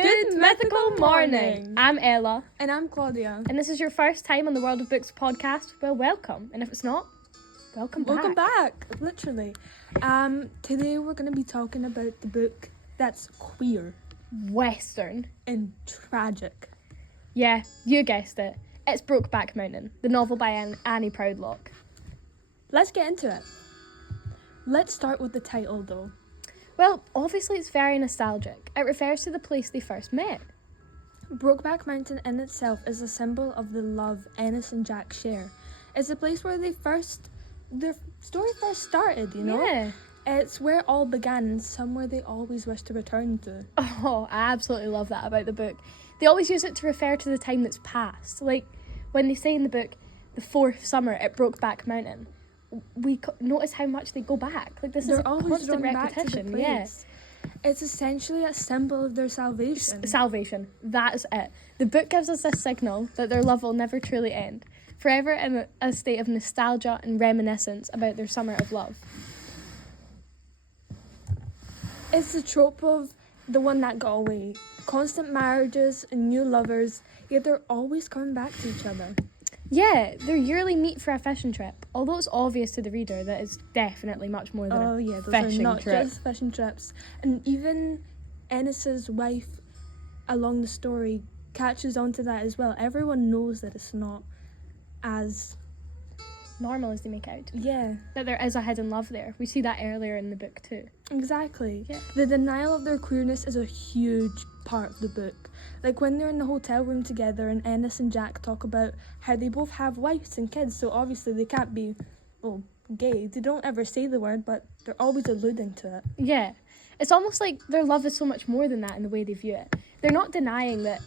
Good mythical morning. I'm Ella. And I'm Claudia. And this is your first time on the World of Books podcast. Well, welcome. And if it's not, welcome back. Welcome back, literally. Today we're going to be talking about the book that's queer. Western. And tragic. Yeah, you guessed it. It's Brokeback Mountain, the novel by Annie Proudlock. Let's get into it. Let's start with the title though. Well, obviously it's very nostalgic. It refers to the place they first met. Brokeback Mountain in itself is a symbol of the love Ennis and Jack share. It's the place where their story first started, you know? Yeah. It's where it all began and somewhere they always wish to return to. Oh, I absolutely love that about the book. They always use it to refer to the time that's passed. Like, when they say in the book, the fourth summer at Brokeback Mountain, we notice how much they go back. Like, this is a constant repetition. Yeah. It's essentially a symbol of their salvation. Salvation. That's it. The book gives us a signal that their love will never truly end, forever in a state of nostalgia and reminiscence about their summer of love. It's the trope of the one that got away. Constant marriages and new lovers, yet they're always coming back to each other. Yeah, their yearly meet for a fishing trip. Although it's obvious to the reader that it's definitely much more than a fishing not trip. just fishing trips. And even Ennis's wife along the story catches on to that as well. Everyone knows that it's not as normal as they make out. Yeah. That there is a hidden love there. We see that earlier in the book too. Exactly. Yeah. The denial of their queerness is a huge part of the book. Like when they're in the hotel room together and Ennis and Jack talk about how they both have wives and kids, so obviously they can't be, gay. They don't ever say the word, but they're always alluding to it. Yeah. It's almost like their love is so much more than that in the way they view it. They're not denying that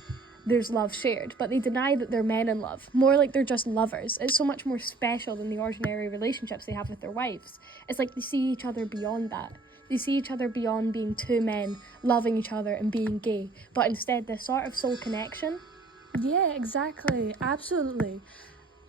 there's love shared, but they deny that they're men in love. More like they're just lovers. It's so much more special than the ordinary relationships they have with their wives. It's like they see each other beyond that. They see each other beyond being two men, loving each other and being gay, but instead this sort of soul connection. Yeah, exactly. Absolutely.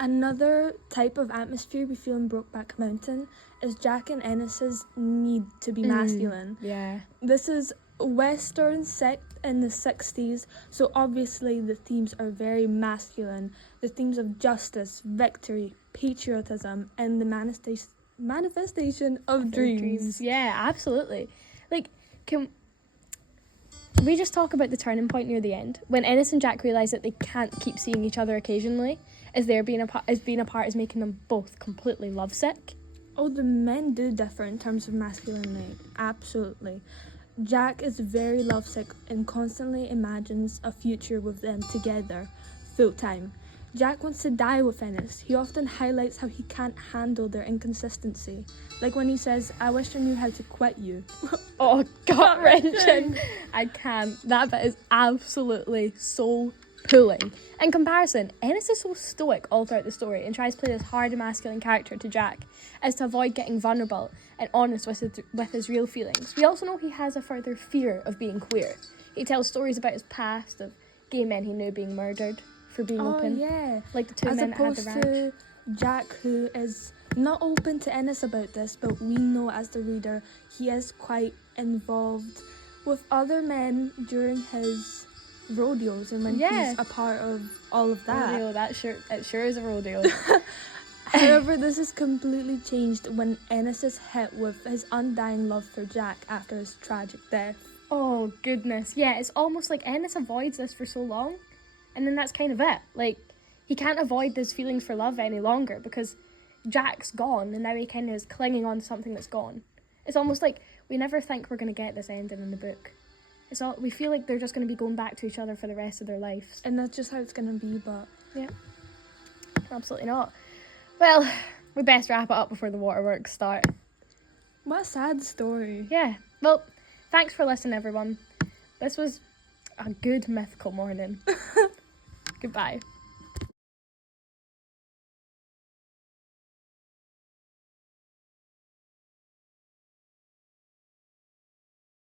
Another type of atmosphere we feel in Brokeback Mountain is Jack and Ennis's need to be masculine. Yeah. This is Western set in the 60s, so obviously the themes are very masculine. The themes of justice, victory, patriotism, and the manifestation of dreams. Yeah, absolutely. Like, can we just talk about the turning point near the end when Ennis and Jack realise that they can't keep seeing each other occasionally, as being apart is making them both completely lovesick? Oh, the men do differ in terms of masculinity. Absolutely. Jack is very lovesick and constantly imagines a future with them together, full time. Jack wants to die with Ennis. He often highlights how he can't handle their inconsistency. Like when he says, "I wish I knew how to quit you." Oh, gut-wrenching. I can't. That bit is absolutely soul-pulling. In comparison, Ennis is so stoic all throughout the story and tries to play this hard and masculine character to Jack as to avoid getting vulnerable and honest with his real feelings. We also know he has a further fear of being queer. He tells stories about his past of gay men he knew being murdered for being open. Yeah. Like the two men that had the ranch. As opposed to Jack, who is not open to Ennis about this, but we know as the reader he is quite involved with other men during his rodeos and when he's a part of all of that. Rodeo, it sure is a rodeo. However, this is completely changed when Ennis is hit with his undying love for Jack after his tragic death. Oh, goodness. Yeah, it's almost like Ennis avoids this for so long, and then that's kind of it. Like, he can't avoid those feelings for love any longer because Jack's gone, and now he kind of is clinging on to something that's gone. It's almost like we never think we're going to get this ending in the book. We feel like they're just going to be going back to each other for the rest of their lives. And that's just how it's going to be, but... Yeah. Absolutely not. Well, we best wrap it up before the waterworks start. What a sad story. Yeah. Well, thanks for listening, everyone. This was a good mythical morning. Goodbye.